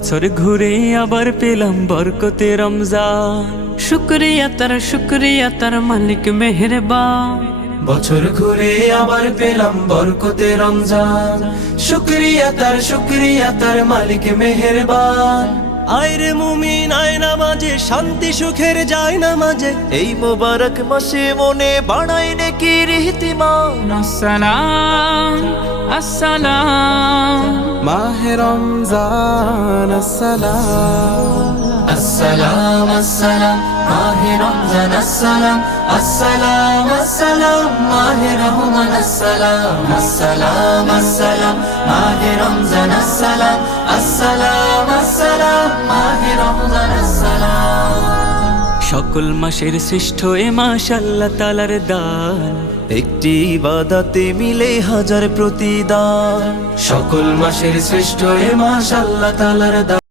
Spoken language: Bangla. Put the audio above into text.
বছর ঘুরে আবার পেলাম বরকতে রমজান। শুক্রিয়া তার মালিক মেহেরবান। বছর ঘুরে আবার পেলাম বরকতে রমজান। শুক্রিয়া তার মালিক মেহেরবান। আয়রে মুমিন আয় নামাজে, শান্তি সুখের যায় নামাজে, এই মোবারক মাসে মনে বাড়ায় নেকির ইহতিমাম। আসসালাম আসসালাম মাহে রমজান আসসালাম। আসসালাম আসসালাম মাহে রমজান আসসালাম। আসসালাম আসসালাম মাহে রহমান আসসালাম। আসসালাম আসসালাম মাহে রমজান আসসালাম। আসসালাম আসসালাম মাহে রমজান আসসালাম। সকল মাসের শ্রেষ্ঠ এ মাস আল্লাহ তাআলার দান, একটি ইবাদতে মিলে হাজার প্রতিদান। সকল মাসের শ্রেষ্ঠ এ মাস আল্লাহ তাআলার দান।